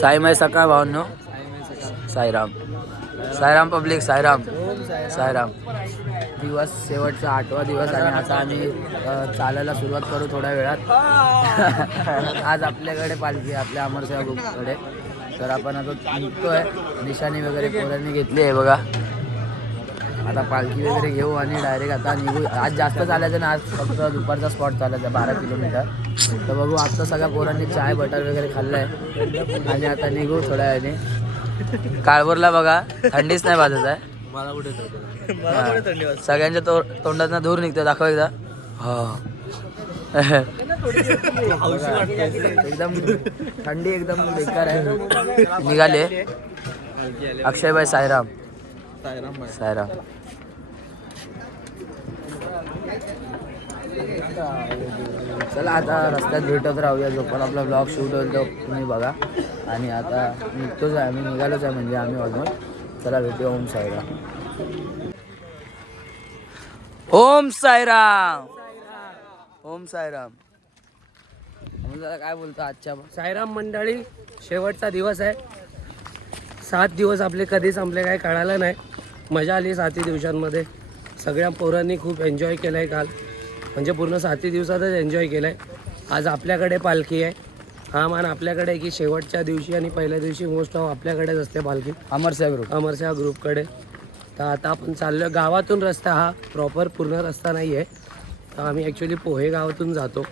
साईमय सकाळ भावनो. साईराम साईराम पब्लिक. साईराम साईराम. दिवस शेवटचा 8वा दिवस आणि आता आम्ही चालायला सुरुवात करू थोड्या वेळात. आज आपल्याकडे पालखी आपल्या अमरसेवा ग्रुपकडे. तर आपण आता निघतोय. निशाणी वगैरे पोरांनी घेतली आहे बघा. आता पालखी वगैरे घेऊ आणि डायरेक्ट आता निघू. आज जास्त चालायचं ना, आज फक्त दुपारचा स्पॉट चालायचा 12 किलोमीटर. तर बघू. आता सगळ्या पोरांनी चाय बटर वगैरे खाल्लं आहे आणि आता निघू थोड्या वेळाने. काळभोरला बघा थंडीच नाही वाजत आहे. मला कुठे थंडी वाजते. सगळ्यांच्या तोंडातनं धूर निघतो. दाखव एकदा. हा एकदम थंडी एकदम बेकार आहे. निघाले अक्षयभाई. साईराम साईराम. चला आता रस्त्यात भेटत राहूया. जो पण आपला ब्लॉग शूट होईल तो तुम्ही बघा. आणि आता निघतोच आहे आम्ही. निघालोच आहे म्हणजे आम्ही ऑलमोस्ट. चला भेटूया. ओम साईराम. ओम साईराम. ओम साईराम. काय बोलतो आजच्या साईराम मंडळी. शेवटचा दिवस आहे. 7 दिवस आपले कधी संपले काय कळालं नाही. मजा आली 7 दिवसांमध्ये. सगळ्या पोरांनी खूप एन्जॉय केलं आहे काल. म्हणजे पूर्ण 7 दिवसातच एन्जॉय केलं आहे. आज आपल्याकडे पालखी आहे. हा मान आपल्याकडे आहे की शेवटच्या दिवशी आणि पहिल्या दिवशी मोस्ट ऑफ आपल्याकडेच असते पालखी. अमरसेवा ग्रुपकडे. तर आता आपण चाललो गावातून. रस्ता हा प्रॉपर पूर्ण रस्ता नाही आहे. तर आम्ही ॲक्च्युली पोहे गावातून जातो.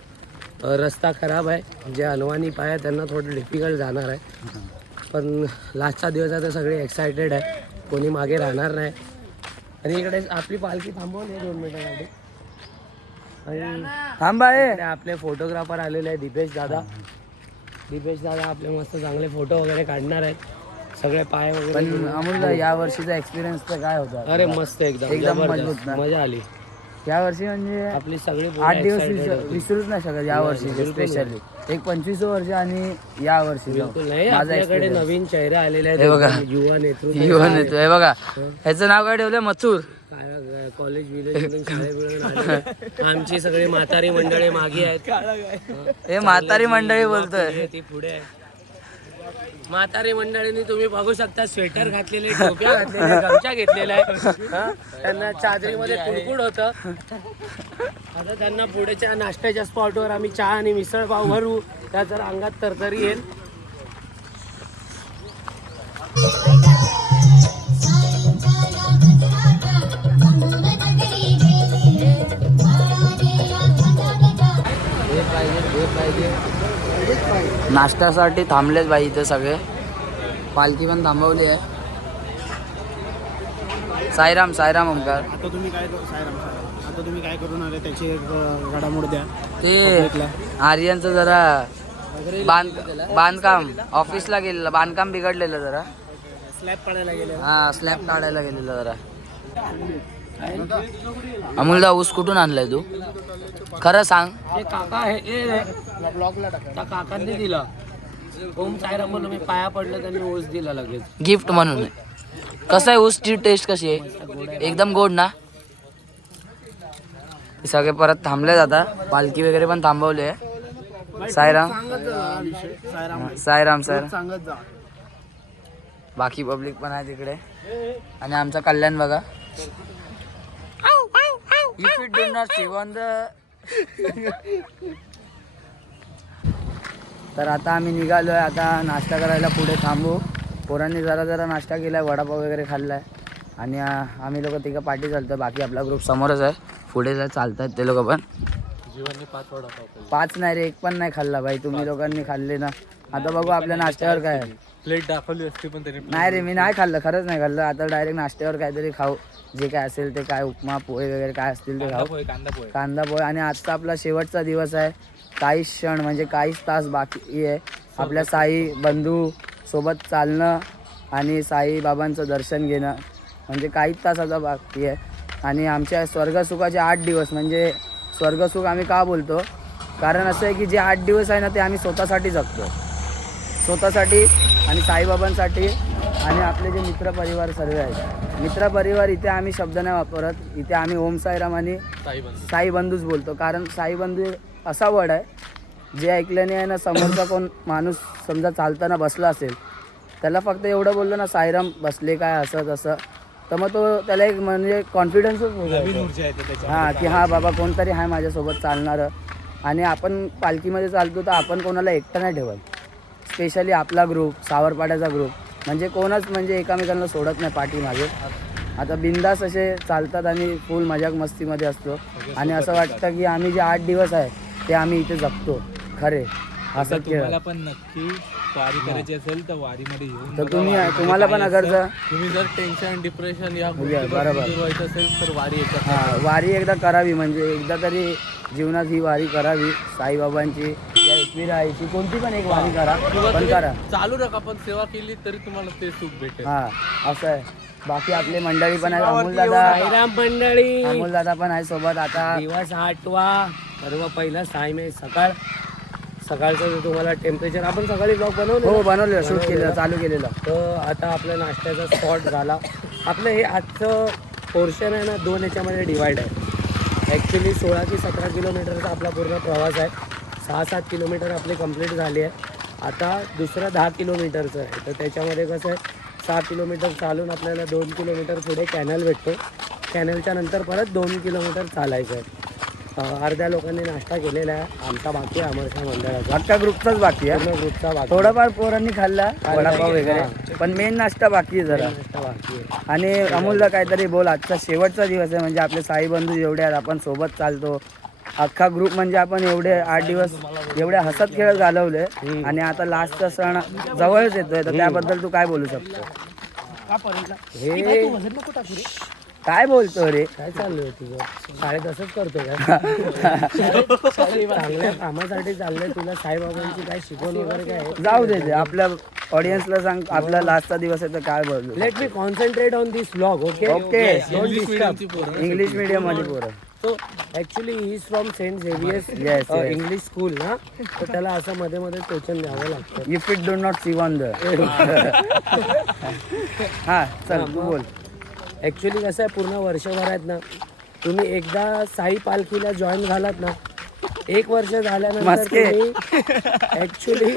रस्ता खराब आहे. जे अनवाणी पाय आहे त्यांना थोडं डिफिकल्ट जाणार आहे. पण लास्टचा दिवस आहे तर सगळे एक्सायटेड आहे. कोणी मागे राहणार नाही. आणि इकडे आपली पालखी थांबवली 2 मिनिटांसाठी. आणि थांबा आहे. आपले फोटोग्राफर आलेले आहे दीपेश दादा. दीपेश दादा आपले मस्त चांगले फोटो वगैरे काढणार आहेत. सगळे पाय वगैरे. पण अमोल या वर्षीचा एक्सपिरियन्स तर काय होता? अरे मस्त एकदम मजबूत. मजा आली या वर्षी. म्हणजे आपली सगळी 8 दिवस विसरूच नाही शकत या वर्षी. स्पेशली एक 25 वर्ष आणि या वर्षी आपल्याकडे नवीन चेहरे आलेले आहेत. हे बघा. युवा नेतृत्व. हे बघा. ह्याचं नाव काय ठेवलंय? मथुर. कॉलेज विलेज शाळेत. आमची सगळी म्हातारी मंडळी मागे आहेत. हे म्हातारी मंडळी बोलतोय. ती पुढे आहे. म्हातारी मंडळींनी तुम्ही बघू शकता स्वेटर घातलेले, टोप्या घातलेल्या, गमछा घेतलेला आहे. त्यांना चादरीमध्ये कुडकुड होतं. आता त्यांना पुढेच्या नाश्त्याच्या स्पॉटवर आम्ही चहा आणि मिसळ पाव भरू. त्या जर अंगात तरतरी येईल. नाश्त्यासाठी थांबलेच बाई इथे सगळे. पालखी पण थांबवली आहे. साईराम साईराम ओमकार. आता तुम्ही काय करून आले त्याची एक घडामोड द्या. ते आर्यनचं जरा बांधकाम ऑफिसला गेलेलं. बांधकाम बिघडलेलं जरा. स्लॅब पडायला गेले. हा स्लॅब काढायला गेलेलं जरा. अमोलदा ऊस कुठून आणलाय तू? खरं सांग. हे काका आहे. त्या काकांनी दिलं. ओम साईराम म्हणून मी पाया पडलं. त्यांनी ऊस दिला लगेच गिफ्ट म्हणून. कसं आहे ऊसची टेस्ट कशी आहे? एकदम गोड ना. सगळे परत थांबले आता. पालखी वगैरे पण थांबवली आहे. साईराम साईराम सर. बाकी पब्लिक पण आहे तिकडे. आणि आमचा कल्याण बघा. If it do not save on the तर आता आम्ही निघालोय. आता नाश्ता करायला पुढे थांबू. पोरांनी जरा नाश्ता केलाय. वडापाव वगैरे खाल्लाय. आणि आम्ही लोक तिघं पाठी चालतो. बाकी आपला ग्रुप समोरच आहे. पुढे जाय चालतात ते लोक पण. जीवनने 5 वडापाव. 5 नाही रे, 1 पण नाही खाल्ला भाई. तुम्ही लोकांनी खाल्ले ना. आता बघू आपल्या नाश्त्यावर काय आहे. प्लेट दाखवली असते पण तरी नाही रे, मी नाही खाल्लं. खरंच नाही खाल्लं. आता डायरेक्ट नाश्त्यावर काहीतरी खाऊ. जे काय असेल ते. काय उपमा पोहे वगैरे काय असतील ते खाऊ. कांदा पोहे. आणि आजचा आपला शेवटचा दिवस आहे. काहीच क्षण म्हणजे काहीच तास बाकी आहे आपल्या साई बंधू सोबत चालणं आणि साईबाबांचं दर्शन घेणं. म्हणजे काहीच तास आता बाकी आहे. आणि आमच्या स्वर्गसुखाचे 8 दिवस. म्हणजे स्वर्गसुख आम्ही का बोलतो? कारण असं आहे की जे 8 दिवस आहे ना ते आम्ही स्वतःसाठी जगतो. स्वतःसाठी आणि साईबाबांसाठी. आणि आपले जे मित्रपरिवार सर्व आहेत. मित्रपरिवार इथे आम्ही शब्द नाही वापरत. इथे आम्ही ओम साईराम आणि साई बंधूच बोलतो. कारण साई बंधू असा वर्ड आहे जे ऐकल्याने आहे ना समोरचा कोण माणूस समजा चालताना बसला असेल त्याला फक्त एवढं बोललो ना साईराम बसले काय असं तसं तर मग तो त्याला एक म्हणजे कॉन्फिडन्सच होतो हां की हां बाबा कोणतरी आहे माझ्यासोबत चालणारं. आणि आपण पालखीमध्ये चालतो तर आपण कोणाला एकटं नाही ठेवत. स्पेशली आपला ग्रुप सावरपाड्याचा ग्रुप म्हणजे कोणच म्हणजे एकामेकांना सोडत नाही पाठीमागे. आता बिंदास असे चालतात आणि फुल मजाक मस्तीमध्ये असतो आणि असं वाटतं की आम्ही जे 8 दिवस आहे ते आम्ही इथे जगतो खरे असं तुम्हाला पण नक्की वारी करायची असेल तर वारीमध्ये येऊन तर तुम्हाला पण अगर तुम्ही जर टेन्शन डिप्रेशन या बरोबर व्हायचं असेल तर वारी येतात. हां वारी एकदा करावी म्हणजे एकदा तरी जीवनात ही वारी करावी. साईबाबांची या एकविरा आईची कोणती पण एक वारी करा पण करा. चालू नका पण सेवा केली तरी तुम्हाला ते सुख भेटेल. हां असं आहे. बाकी आपले मंडळी पण आहे साईराम मंडळी अमोल दादा पण आहे सोबत. आता दिवस 8वा सर्व पहिला 6 मे सकाळचं जे तुम्हाला टेम्परेचर आपण सकाळी ब्लॉग बनवलं हो बनवलेलं शूट केलेलं चालू केलेलं. तर आता आपल्या नाश्त्याचा स्पॉट झाला. आपलं हे आजचं पोर्शन आहे ना 2 ह्याच्यामध्ये डिवाइड आहे. ॲक्च्युली 16 ते 17 किलोमीटरचा आपला पूर्ण प्रवास आहे. 6-7 किलोमीटर आपली कंप्लीट झाली आहे. आता दुसरं 10 किलोमीटरचं आहे. तर त्याच्यामध्ये कसं आहे 6 किलोमीटर चालून आपल्याला 2 किलोमीटर पुढे कॅनल भेटतो. कॅनलच्या नंतर परत 2 किलोमीटर चालायचं आहे. अर्ध्या लोकांनी नाश्ता केलेला आहे. आमचा बाकी आहे अमरशा मंडळाचा. अख्खा ग्रुपचाच बाकी आहे. पूर्ण ग्रुपचा बाकी थोडाफार पोरांनी खाल्ला वडापाव वगैरे पण मेन नाश्ता बाकी आहे जरा. नाश्ता बाकी आहे. आणि अमोलला काहीतरी बोल. आजचा शेवटचा दिवस आहे म्हणजे आपले साई बंधू जेवढे आहेत आपण सोबत चालतो अख्खा ग्रुप म्हणजे आपण एवढे 8 दिवस एवढे हसत खेळत घालवले आणि आता लास्टचा सण जवळच येतोय तर त्याबद्दल तू काय बोलू शकतो? हे काय बोलतो रे? काय चाललंय तुझं? शाळेत असंच करतो का? चांगल्या कामासाठी चाललंय. तुला साईबाबांची काय शिकवण वगैरे काय आहे? जाऊ दे ते. आपल्या ऑडियन्सला सांग आपला लास्टचा दिवस आहे तर काय बोलू. Let me concentrate on this vlog. Okay okay don't English medium मध्ये पोरं. So actually he is from Saint Xavier's Yes. English school ना. तर त्याला असं मध्ये मध्ये टोचन द्यावं लागतं. If it do not see one the हा चल तू बोल. ॲक्च्युली कसं आहे पूर्ण वर्षभरात ना तुम्ही एकदा साई पालखीला जॉईन झालात ना 1 वर्ष झाल्यानंतर मस्के. तुम्ही ॲक्च्युली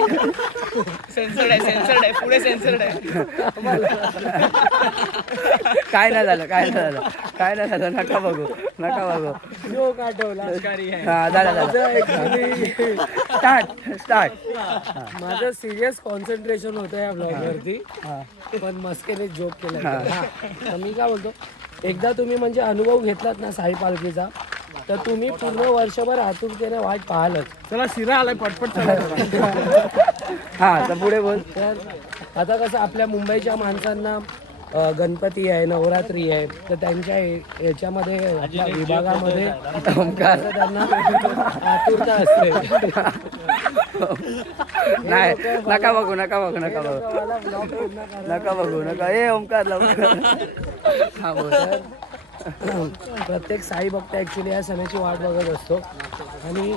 काय नाही झालं काय नाही झालं नका बघू जोक आठवला. हा झालं ॲक्च्युली स्टार्ट माझं सिरियस कॉन्सन्ट्रेशन होतं या ब्लॉगवरती पण मस्केने जोक केला. तर मी काय बोलतो एकदा तुम्ही म्हणजे अनुभव घेतलात ना साई पालखीचा तर तुम्ही पूर्ण वर्षभर आतुरतेने वाट पाहालच. चला शिरा आलाय पटपट हा तर पुढे बोल. तर आता कसं आपल्या मुंबईच्या माणसांना गणपती आहे नवरात्री आहे तर त्यांच्या याच्यामध्ये आपल्या विभागामध्ये असं त्यांना आतुरता असते. नाही नका बघू ए ओमकार हा बोल. प्रत्येक साई भक्त ॲक्च्युली या सणाची वाट बघत असतो आणि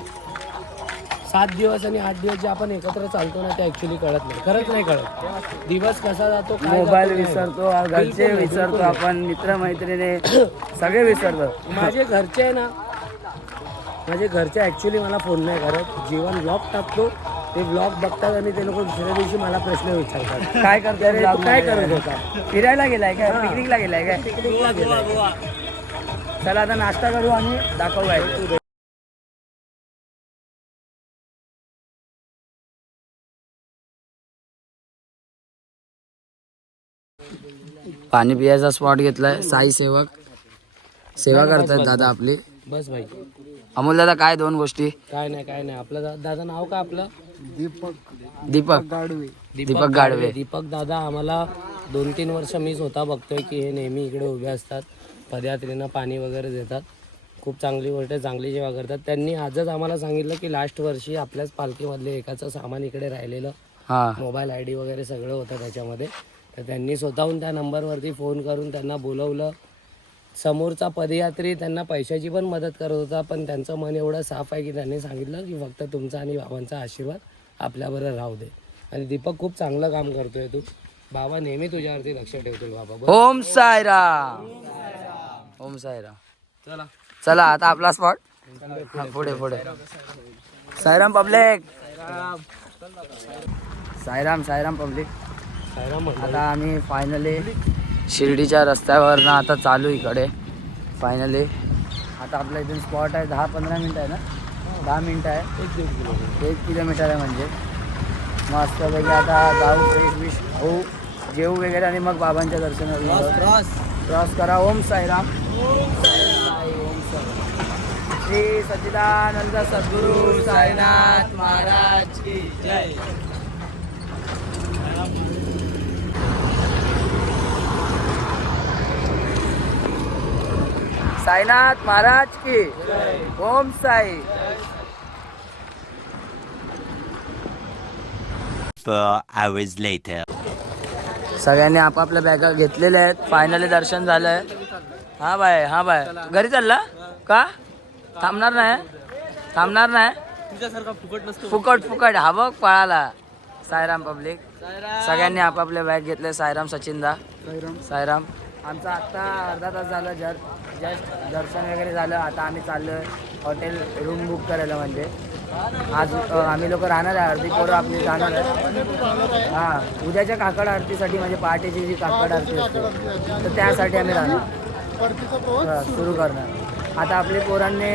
7 दिवस आणि 8 दिवस जे आपण एकत्र चालतो ना ते ॲक्च्युली कळत नाही. खरंच नाही कळत. दिवस कसा जातो काय मोबाईल जातो नाही. विसरतो घरचे विसरतो आपण मित्रमैत्रिणी सगळे विसरतो. माझे घरचे आहे ना माझे घरचे ॲक्च्युली मला फोन नाही करत. जेवण ब्लॉग टाकतो ते ब्लॉग बघतात आणि ते लोक दुसऱ्या दिवशी मला प्रश्न विचारतात काय करतोय रे तू काय करत होता? फिरायला गेलाय काय पिकनिकला गेलाय काय? पिकनिकला गेलाय. चला आता नाश्ता करू आणि दाखवू आहे. पाणी पियाचा स्पॉट घेतलाय. साई सेवा करतायत दादा आपली. बस भाई अमोल दादा काय 2 गोष्टी? काय नाही आपलं दादा नाव का आपलं? दीपक गाडवे. दीपक दादा आम्हाला 2-3 वर्ष मी स्वतः बघतोय की हे नेहमी इकडे उभे असतात. पदयात्रेनं पाणी वगैरे देतात. खूप चांगली गोष्ट आहे. चांगली सेवा करतात. त्यांनी आजच आम्हाला सांगितलं की लास्ट वर्षी आपल्याच पालखीमधले एकाचं सामान इकडे राहिलेलं मोबाईल ID वगैरे सगळं होतं त्याच्यामध्ये. तर त्यांनी स्वतःहून त्या नंबरवरती फोन करून त्यांना बोलवलं. समोरचा पदयात्री त्यांना पैशाची पण मदत करत होता पण त्यांचं मन एवढं साफ आहे की त्यांनी सांगितलं की फक्त तुमचा आणि बाबांचा आशीर्वाद आपल्याबरोबर राहू दे. आणि दीपक खूप चांगलं काम करतोय. तू बाबा नेहमी तुझ्यावरती लक्ष ठेवतील बाबा. ओम साईराम. चला आता आपला स्पॉट पुढे साईराम पब्लिक. साईराम पब्लिक. आता आम्ही फायनली शिर्डीच्या रस्त्यावरनं आता चालू इकडे फायनली. आता आपल्या इथून स्पॉट आहे 10-15 मिनटं आहे ना, 10 मिनटं आहे, 1 किलोमीटर आहे म्हणजे. मस्त पैकी आता जाऊ, फ्रेश होऊ, जेवू वगैरे आणि मग बाबांच्या दर्शनाला क्रॉस करा. ओम साईराम. ओम श्री सच्चिदानंद सद्गुरु साईनाथ महाराज की जय. साईनाथ महाराज की ओम साई. सगळ्यांनी आपापल्या बॅगा घेतलेल्या आहेत. फायनली दर्शन झालंय. हा बाय घरी चालला का? थांबणार नाही तुझ्यासारखा फुकट नसतो. फुकट हा बघ पळाला. साईराम पब्लिक. सगळ्यांनी आपापले बॅग घेतले. साईराम सचिनदा. साईराम. आमचा आत्ता अर्धा तास झाला जस्ट दर्शन वगैरे झालं. आता आम्ही चाललोय हॉटेल रूम बुक करायला. म्हणजे आज आम्ही लोक राहणार आहे, अर्धी पोरं आपली जाणार आहे. हां, उद्याच्या काकड आरतीसाठी, म्हणजे पहाटेची जी काकड आरती असते तर त्यासाठी आम्ही राहणार, सुरू करणार. आता आपल्या पोरांनी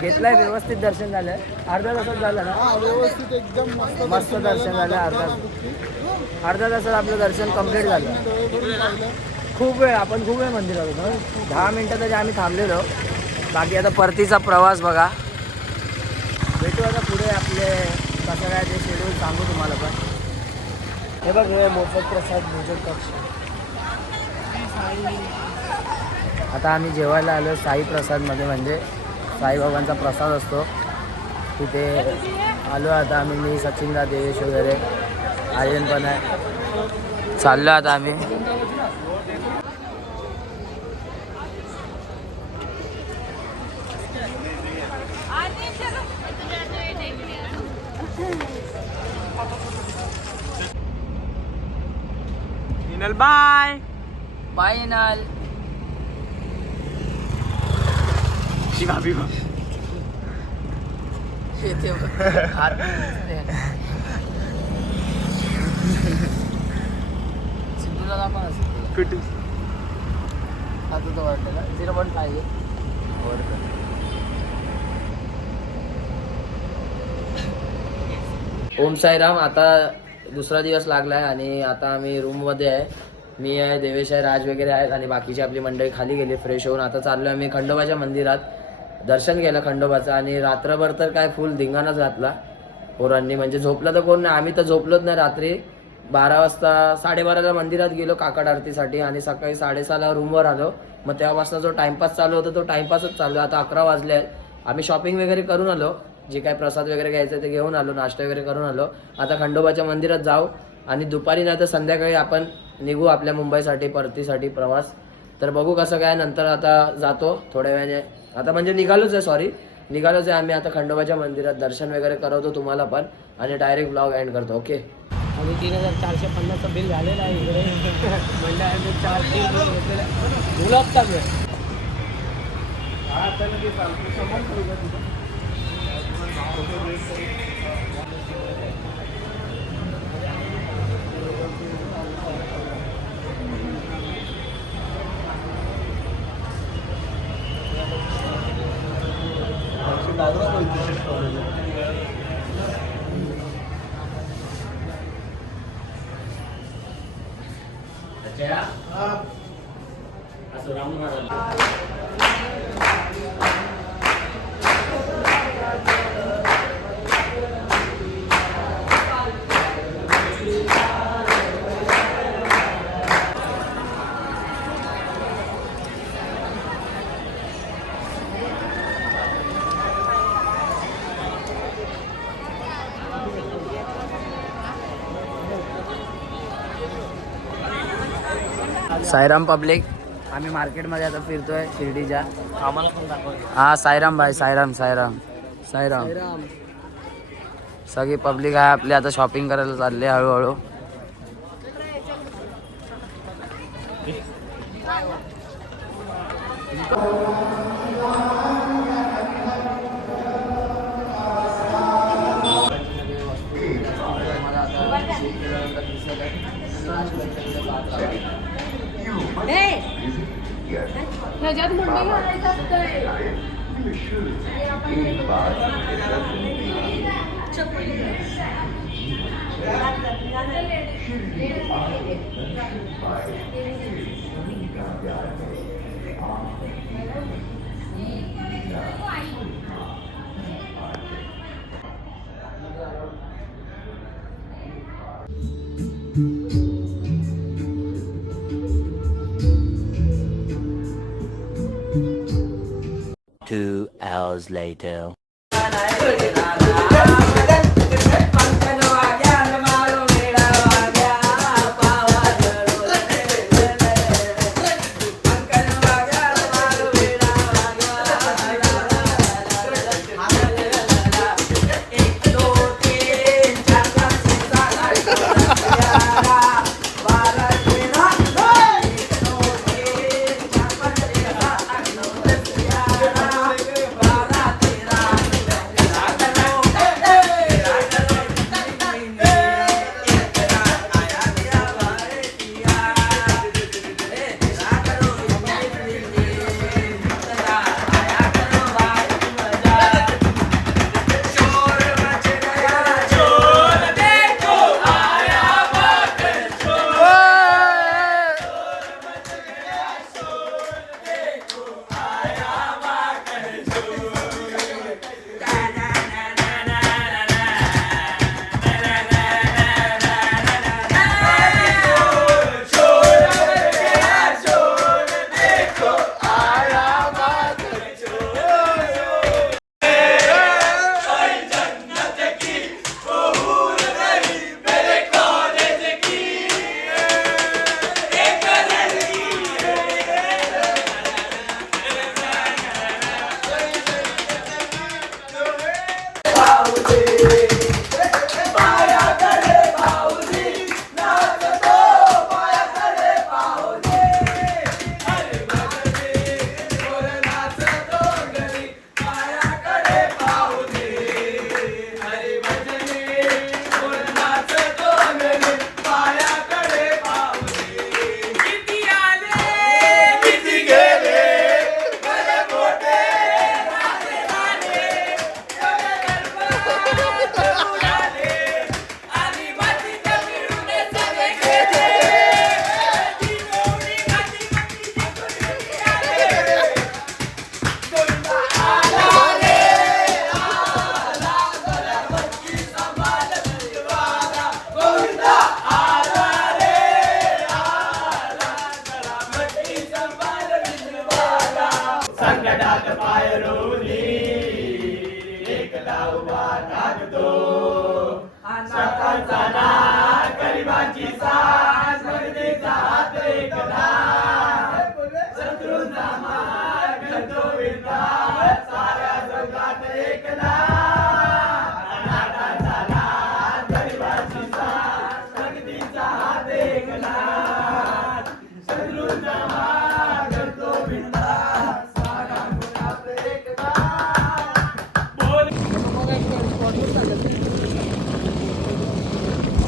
घेतलंय, व्यवस्थित दर्शन झालंय. अर्धा तासात झालं ना, व्यवस्थित एकदम मस्त दर्शन झालं. अर्धा तासात आपलं दर्शन कम्प्लीट झालं. खूप वेळ मंदिरात होतो. 10 मिनटं तरी आम्ही थांबलेलो. बाकी आता परतीचा प्रवास बघा. भेटू आता पुढे. आपले कसं काय ते शेड्यूल सांगू तुम्हाला. पण हे बघ, हे मोफत प्रसाद भोजन कक्ष. आता आम्ही जेवायला आलो साई प्रसादमध्ये, म्हणजे साईबाबांचा प्रसाद असतो तिथे आलो. आता आम्ही, मी, सचिनदा, देवेश वगैरे, आर्यन पण आहे. चाललो आता आम्ही. बाय इनल. येते सिद्धूला दाखवा. आता तो वाटतं 0.5. ओम साईराम. आता दुसरा दिवस लागला आहे आणि आता आम्ही रूममध्ये आहे. मी आहे, देवेश आहे, राज वगैरे आहेत आणि बाकीची आपली मंडळी खाली गेली फ्रेश होऊन. आता चाललो आम्ही खंडोबाच्या मंदिरात. दर्शन केलं खंडोबाचं आणि रात्रभर तर काय फुल धिंगाणाच घातला पोरांनी. म्हणजे झोपलं तर कोण नाही, आम्ही तर झोपलोच नाही. रात्री 12 वाजता 12:30ला मंदिरात गेलो काकड आरतीसाठी आणि सकाळी 6:30ला रूमवर आलो. मग तेव्हापासून जो टाइमपास चालू होता तो टाइमपासच चालू. आता 11 वाजले आहेत. आम्ही शॉपिंग वगैरे करून आलो, जे काय प्रसाद वगैरे घ्यायचं ते घेऊन आलो, नाश्ता वगैरे करून आलो. आता खंडोबाच्या मंदिरात जाऊ आणि दुपारी नाही तर संध्याकाळी आपण निघू आपल्या मुंबईसाठी, परतीसाठी प्रवास. तर बघू कसं काय. नंतर आता जातो थोड्या वेळाने. आता म्हणजे निघालोच आहे आम्ही. आता खंडोबाच्या मंदिरात दर्शन वगैरे करवतो तुम्हाला पण आणि डायरेक्ट ब्लॉग एंड करतो. ओके. आणि 3,450चं बिल झालेलं आहे इकडे. मंडळाने 4-3 ब्लॉग चालू आहे. साईराम पब्लिक. आम्ही मार्केटमध्ये आता फिरतोय शिर्डीच्या. आम्हाला पण दाखवा. हा साईराम भाई. साईराम. सगळी पब्लिक आहे आपली. आता शॉपिंग करायला चालले हळूहळू. दिसत आहे. ह्याच्यात मुंडी घालायचं असतंय. Two hours later.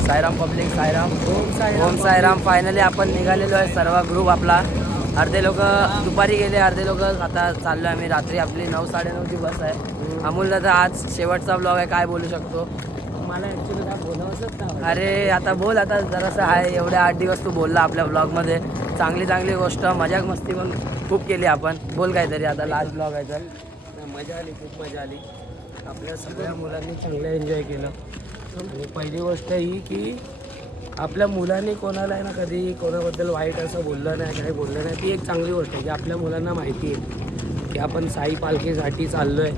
Sairam public, Sairam, Om Sairam. Finally आपण निघालेलो आहे सर्व ग्रुप आपला. अर्धे लोक दुपारी गेले, अर्धे लोक आता चाललो आम्ही. रात्री आपली 9-9:30ची बस आहे. अमोल दादा आज शेवटचा ब्लॉग आहे, काय बोलू शकतो? मला ॲक्च्युली काय बोलावंच नाही. अरे आता बोल, आता जरासं आहे. एवढे 8 दिवस तू बोलला आपल्या ब्लॉगमध्ये. चांगली चांगली गोष्ट, मजाक मस्ती पण खूप केली आपण. बोल काहीतरी, आता लास्ट ब्लॉग आहे तर. मजा आली, खूप मजा आली. आपल्या सगळ्या मुलांनी चांगलं एन्जॉय केलं. आणि पहिली गोष्ट ही की आपल्या मुलांनी कोणाला आहे ना कधी कोणाबद्दल वाईट असं बोललं नाही, काही बोललं नाही. ती एक चांगली गोष्ट आहे की आपल्या मुलांना माहिती आहे की आपण साई पालखीसाठी चाललो आहे,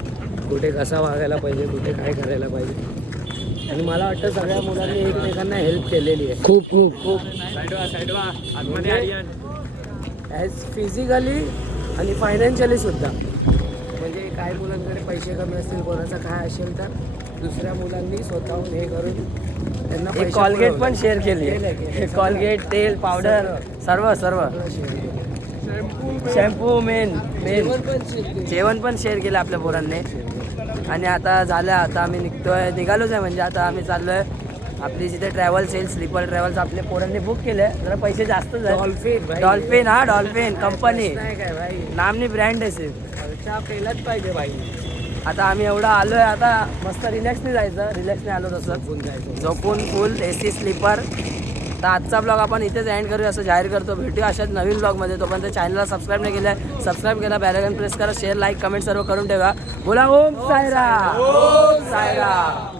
कुठे कसा वागायला पाहिजे, कुठे काय करायला पाहिजे. आणि मला वाटतं सगळ्या मुलांनी एकमेकांना हेल्प केलेली आहे खूप खूप खूप. ॲज फिजिकली आणि फायनान्शियली सुद्धा. म्हणजे काही मुलांकडे पैसे कमी असतील, कोणाचा काय असेल तर दुसऱ्या मुलांनी स्वतःहून हे करून त्यांना एक कॉलगेट पण शेअर केली. कॉलगेट, तेल, पावडर, सर्व सर्व. शॅम्पू मेन जेवण पण शेअर केलं आपल्या पोरांनी. आणि आता झालं, आता आम्ही निघालोच आहे. म्हणजे आता आम्ही चाललो आहे आपली जिथे ट्रॅव्हल्स येईल स्लीपर ट्रॅव्हल्स आपले पोरांनी बुक केले जरा पैसे जास्तच आहे. डॉल्फिन भाई. डॉल्फिन हा डॉल्फिन कंपनी नाही काय भाई नामनी ब्रँड आहे सिर्फ. खर्चा केलाच पाहिजे भाई. आता आम्ही एवढा आलोय आता मस्त रिलॅक्सने जायचं. रिलॅक्सने आलो तसंच झोपून फुल AC स्लीपर. तर आजचा ब्लॉग आपण इथेच एंड करूया असं जाहीर करतो. भेटूया अशाच नवीन ब्लॉगमध्ये. तोपर्यंत चॅनलला सबस्क्राईब नाही केलं सबस्क्राईब केला बेल आयकॉन प्रेस करा शेअर लाईक कमेंट सर्व करून ठेवा. बोला ओम सायरा. ओम सायरा.